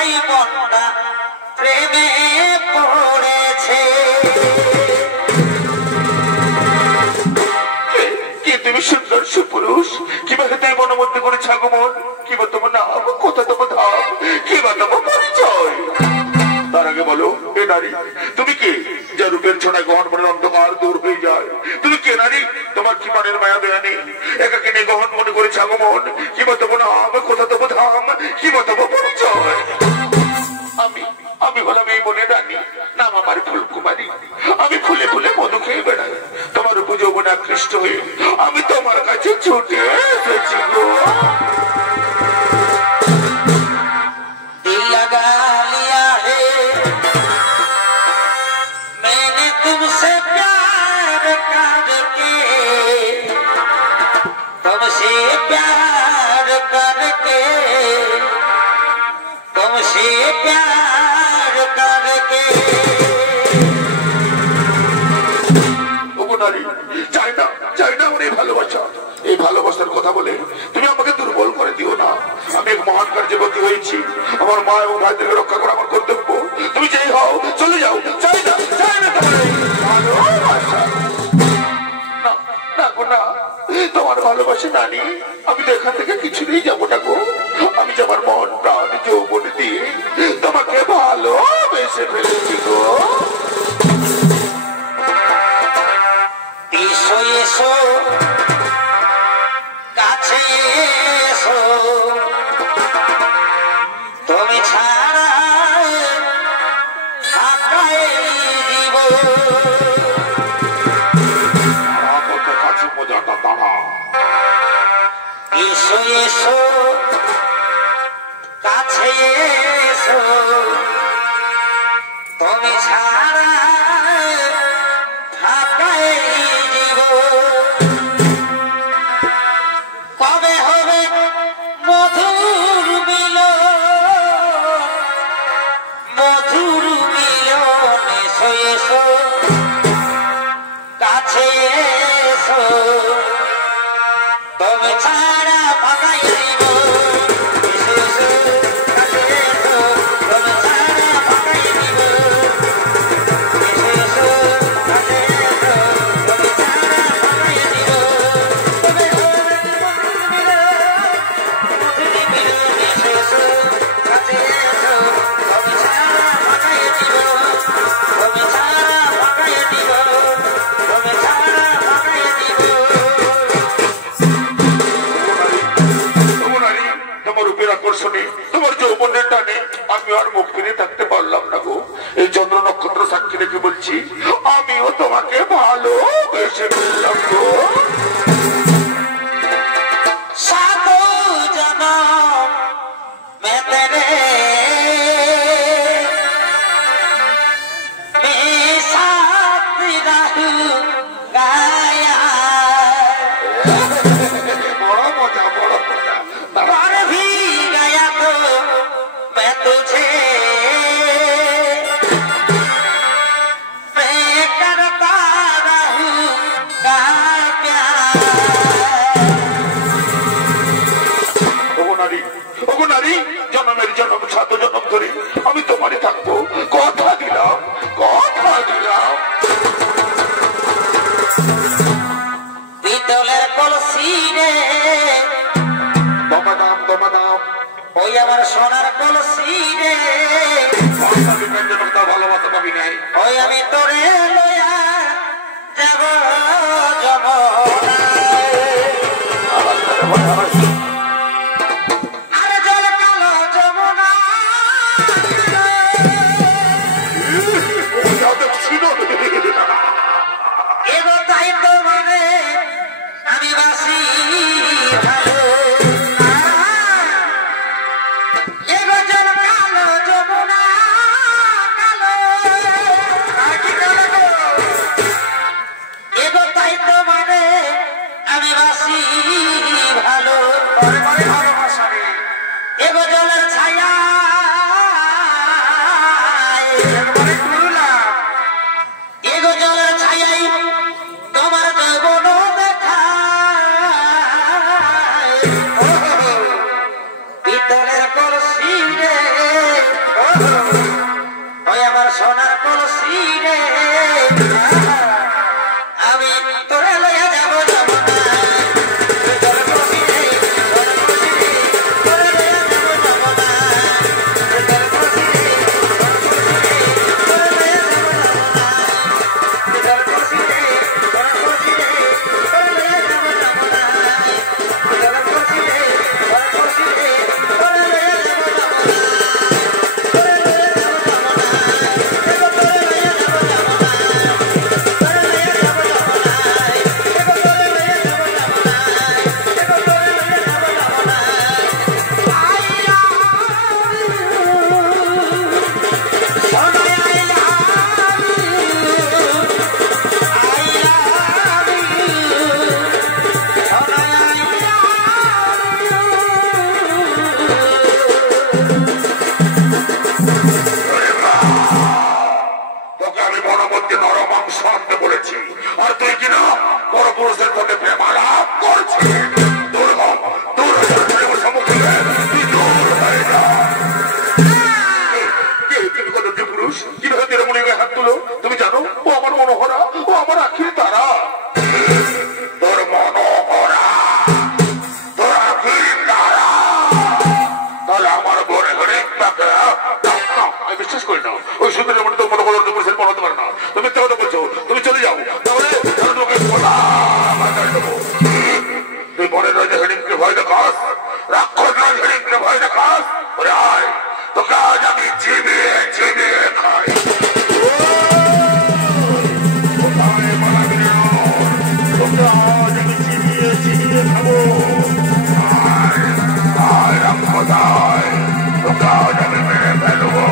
তাই মনটা প্রেমে পড়েছে। কি তুমি সুন্দর সুপুরুষ, কিভাবে তাই মনোমধ্যে করেছ আগমন, কিবা তোমার নাম, কোথা তোমার ধাম, কিবা তোমার পরিচয়? তার আগে বলো এ নারী তুমি কে, যে রূপের ছোড়ায় গহন মনের অন্ধকার দূর হয়ে যায়? তুমি কে নারী, তোমার কি মনের মায়া দয়া নেই, একাকে নিয়ে গহন মনে করেছে আগমন, কিবা তোমার নাম, কোথা তোমার ধাম, কিবা তোমার পরিচয়? আমি হলাম এই বনে রানী, নাম আমার ফুলকুমারী। আমি ফুলে ফুলে মধু খেয়ে বেড়াই, তোমার উপর যৌবনে আকৃষ্ট হয়ে আমি তোমার কাছে ছুটে এসেছি গো। दिल लगा लिया है मैंने तुमसे प्यार करके, तुमसे प्यार करके, तुमसे प्यार करके। চাই না আমার এই ভালোবাসা, এই ভালোবাসার কথা বলে তুমি আমাকে দুর্বল করে দিও না। আমি এক মহান কার্যে গতি হয়েছি, আমার মা এবং ভাইদেরকে রক্ষা করা আমার কর্তব্য। তুমি যেই হও চলে যাও, চাই না তোমার এই ভালোবাসা। না গো না, তোমার ভালোবাসা নানি, আমি তো এখান থেকে কিছুতেই যাবো না গো। আমি যে আমার মন প্রাণ যৌবন দিয়ে তোমাকে ভালোবেসে ফেলেছি গো। এসো এসো কাছে এসো, তুমি ছাড়া ঢাকায় দিব। কাছে মজাটা দাঁড়া। এসো এসো কাছে এসো, তুমি ছাড়া ঢাকায় দিব। কবে হবে মধুর মিলন, মধুর মিলন। এসো এসো কাছে এসো, তুমি ছাড়া ঢাকায় দিব। এসো এসো কাছে এসো, তুমি ছাড়া ঢাকায় দিব। এসো এসো কাছে এসো, তুমি ছাড়া ঢাকায় দিব। কবে হবে মধুর মিলন, মধুর মিলন। এসো এসো কাছে এসো, তুমি ছাড়া ঢাকায় দিব। তুমি ছাড়া ঢাকায় দিব, তুমি ছাড়া ঢাকায় দিব। তোমার রূপের আকর্ষণে, তোমার যৌবনের টানে আমি আর মুখ ফিরে থাকতে পারলাম না গো। এই চন্দ্র নক্ষত্র সাক্ষী রেখে বলছি, আমিও তোমাকে ভালোবেসে ফেললাম গো। सातों जन्म मैं तेरे में साथ रहूंगा বড় মজা, বড় মজা। मर भी गया तो मैं तुझे मैं करता रहूंगा प्यार। ওগো নারী, জন্মের জন্ম 7 জন্ম ধরে আমি তোমারই থাকবো, কথা দিলাম, কথা দিলাম। পিতলের কলসি রে দমাদাম দমাদাম, ওই আমার সোনার কলসি রে, ভালোবাসা পাবি নাই। ওই আমি তোরে লয়া যাব যমুনায়। আরে জল কালো যমুনা, এগো তাই তো মানে আমি বাসি ভালো। এগো জল কালো যমুনা, কালো আর কি কালো গো? এগো তাই তো মানে আমি বাসি ভালো। এগো জলের ছায়া এগো জলের ছায়াই তোমার যৌবন দেখায়। পিতলের কলসি রে বিশ্বাস করি না। ওই সুন্দরের মনে তো মনে করো পুলিশের মনে হতে পারে না। তুমি মিথ্যা কথা বলছো, তুমি চলে যাও। তাহলে তুই মনের রাজা হেডিংকে ভয় দেখাস, রাক্ষস রাজ হেডিংকে ভয় দেখাস। ওরে আয়, তোকে আজ আমি চিবিয়ে চিবিয়ে খাই। তোকে আজ আমি চিবিয়ে চিবিয়ে খাবো। আয় রাক্ষস আয়, তোকে আজ আমি মেরে ফেলবো।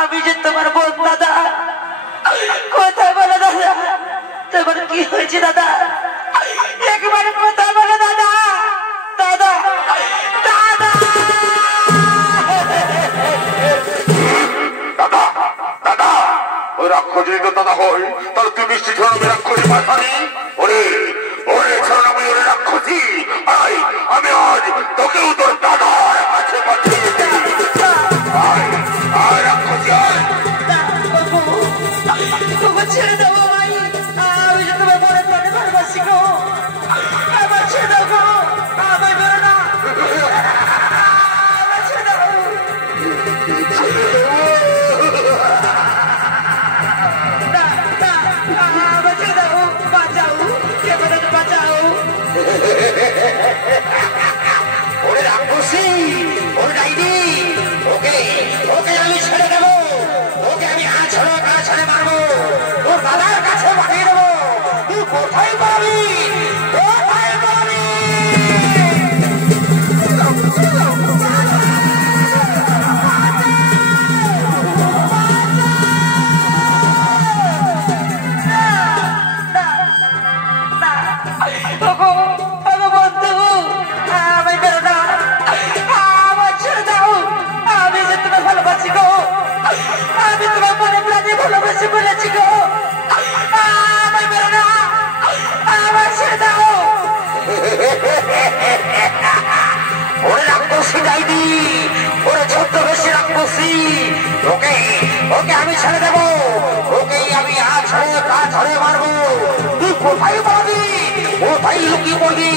আমি যে তোমার বোন দাদা, কোথায় বলো দাদা, তোমার কি হয়েছে দাদা? একবার কোথায় বলো দাদা, দাদা দাদা। দাদা দাদা, ওই রাক্ষসী তো দাদা হয়, তাহলে তুই মিষ্টি ছড়াবে রাক্ষসী পাঠানি। ওরে ওরে ছড়াবি ওরে রাক্ষসী, আয় আমি আজ তোকেও তোর দাদার কাছে পাঠিয়ে দিই। আয় আয় রাক্ষসী আয়। ছেড়ে দেবো ভাই, আমি যে তোমার মনে প্রাণে ভালোবাসি গো, আমার ছেড়ে দাও গো, আমার বেরো না, আমার ছেড়ে দাও, আমার ছেড়ে দাও, বাঁচাও, কে বাঁচাও, বাঁচাও। ওরে রাক্ষসী, ওরে ডাইনি, ওকে ওকে আমি ছেড়ে দেবো, ওকে আমি আছড়ে মারবো, তোর দাদার কাছে পাঠিয়ে দেবো। তুই কোথায় পাবি, কোথায় পাবি? ভালোবাসি বলেছি গো, আমার বেরো না, আমার ছেড়ে দাও। ওরে রাক্ষসী ডাইনি, ওরে ছদ্মবেশী রাক্ষসী, ওকে ওকে আমি ছেড়ে দেবো, ওকে আমি আছড়ে মারবো। তুই কোথায় পাবি, কোথায় লুকিয়ে পড়বি?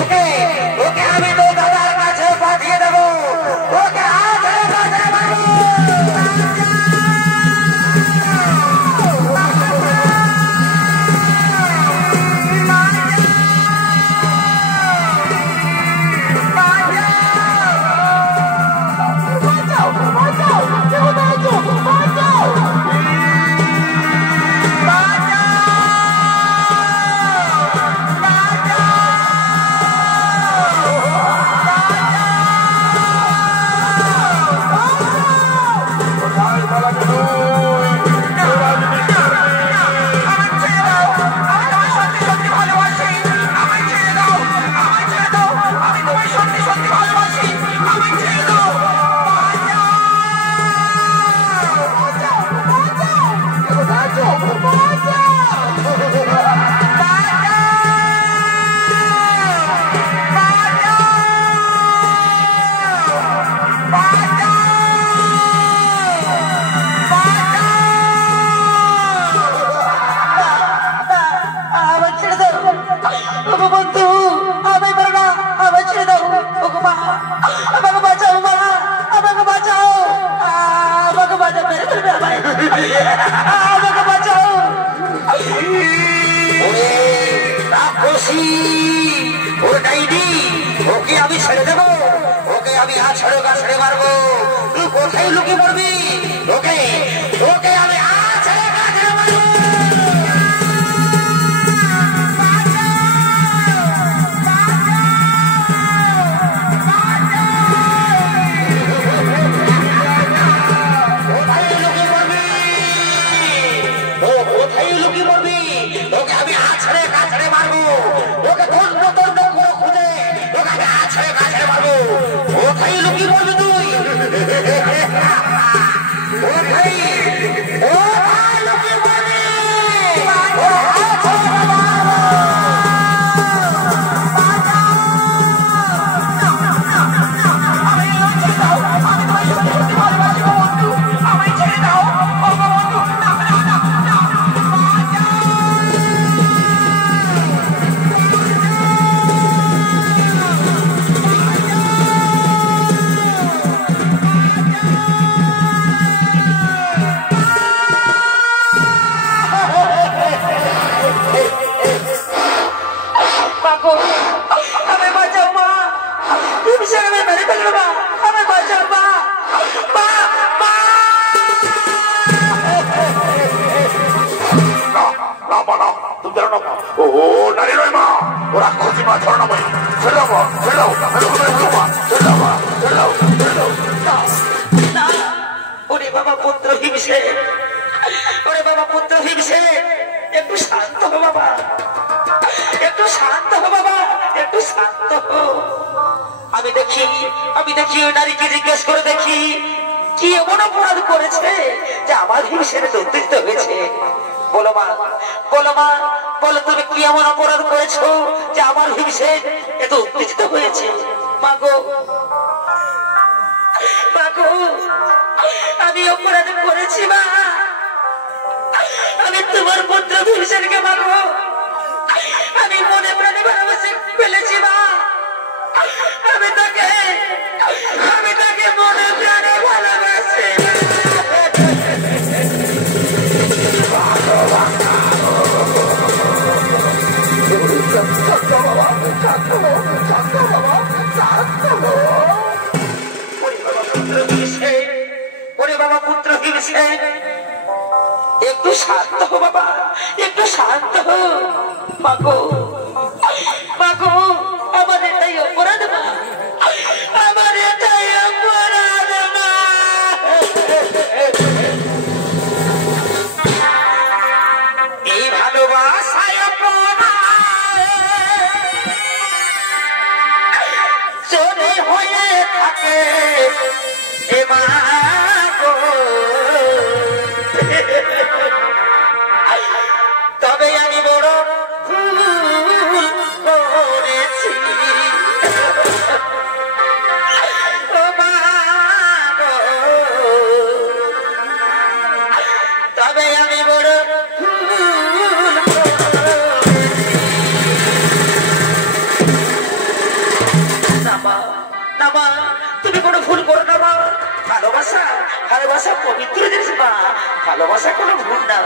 ওকে ওকে আমি তো দাদার কাছে পাঠিয়ে দেবো, ওকে আছড়ে মারবো। বাঁচাও বন্ধু আমি পারো না, আমার ছেড়ে দাও। ওগো মা, আমাকে বাঁচাও মা, আমাকে বাঁচাও, আমাকে বাঁচাও, মেরে ফেলবে আমায়, আমাকে বাঁচাও। ওরে রাক্ষসী, ওরে ডাইনি, ওকে আমি ছেড়ে দেবো, ওকে আমি আছড়ে গাছড়ে মারবো। তুই কোথায় লুকিয়ে পড়বি? ওকে ওকে আমি আছড়ে গাছড়ে মারবো। ওকে আমি আছড়ে গাছড়ে মারবো, ওকে তন্ন তন্ন করে খুঁজে ওকে আমি আছড়ে গাছড়ে মারবো। কোথায় লুকিয়ে পড়বি তুই? কোথায় কোথায় লুকিয়ে পড়বি? একটু শান্ত হো বাবা, একটু শান্ত হো বাবা, একটু শান্ত হো। আমি দেখি ওই নারীকে জিজ্ঞেস করে দেখি কি এমন অপরাধ করেছে যে আমার হিংসের উত্তেজিত হয়েছে। বলো মা, বলো মা, বলো তুমি কি এমন অপরাধ করেছো যে আমার হিংসে এত উত্তেজিত হয়েছে? মাগো মাগো, আমি অপরাধ করেছি মা, আমি তোমার পুত্র ভীষণকে মাগো আমি মনে প্রাণে ভালোবেসে ফেলেছি মা, আমি তাকে মনে প্রাণে ভালোবাসি। ওরে বাবা পুত্র ভীষণ, একটু শান্ত হো বাবা, একটু শান্ত হো। মাগো মাগো, আমার এটাই অপরাধ মা, আমার এটাই অপরাধ মা। এই ভালোবাসায় চোরে হয়ে থাকে এ মা গো, তবে আমি বড় ভুল করেছি ও মা গো, তবে আমি বড় ভুল করেছি। না মা, না মা, তুমি কোনো ভুল করো না মা। ভালোবাসা ভালোবাসা পবিত্র জিনিস মা, ভালোবাসা কোনো ভুল না।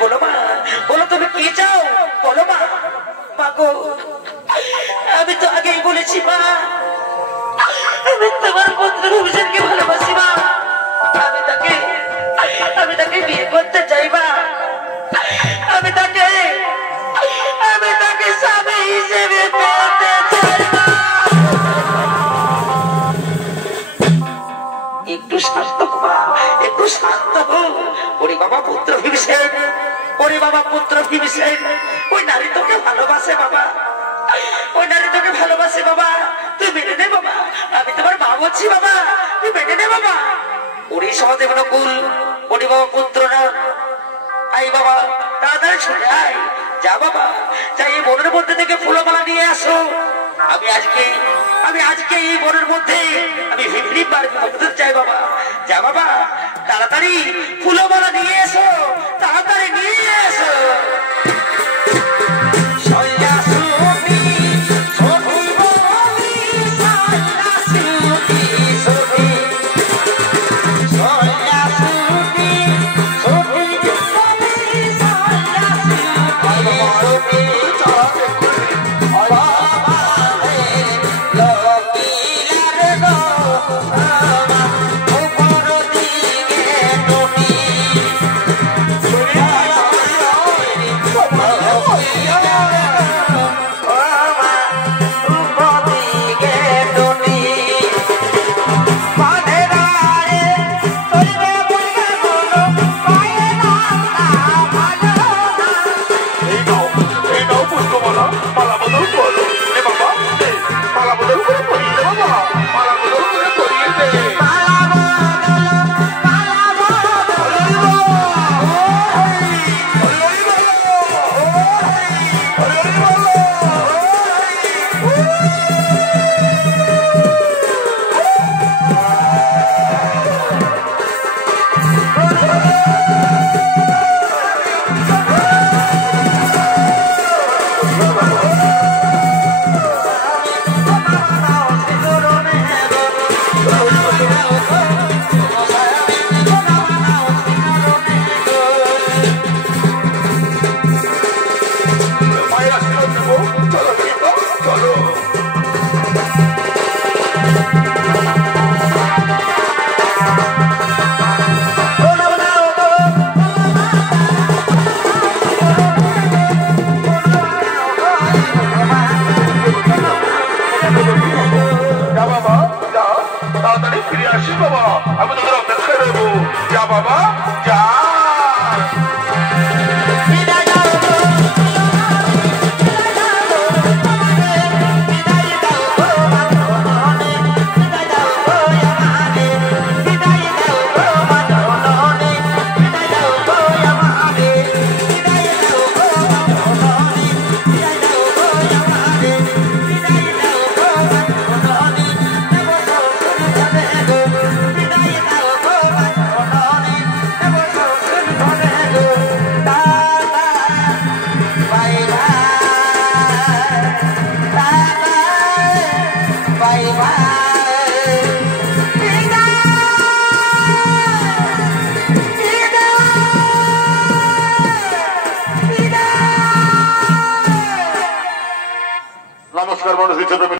বলো মা, বলো তুমি কি চাও বলো মা। মাগো আমি তো আগেই বলেছি মা, আমি তোমার পুত্র ভীষণকে ভালোবাসি মা, আমি তাকে বিয়ে করতে চাই মা, আমি তাকে স্বামী হিসেবে পেতে চাই মা। একটু শান্ত হো মা, একটু শান্ত হো। ওরে বাবা পুত্র ভীষণ, ওরে বাবা পুত্র ভীষণ, ওই নারী তোকে ভালোবাসে বাবা, ওই নারী তোকে ভালোবাসে বাবা, তুই মেনে নে বাবা, আমি তোমার মা বলছি বাবা, তুই মেনে নে বাবা। ওরে সহদেব নকুল, ওরে বাবা পুত্র না, আই বাবা তাড়াতাড়ি ছুটে আয়, যা বাবা, যাই এই বনের মধ্যে থেকে ফুলমালা নিয়ে আসো। আমি আজকে এই বনের মধ্যে আমি ভিড়ি পারবো চাই বাবা, যা বাবা তাড়াতাড়ি ফুলমালা নিয়ে এসো, তাড়াতাড়ি নিয়ে এসো। সন্ন্যাসী মানুষ হিসেবে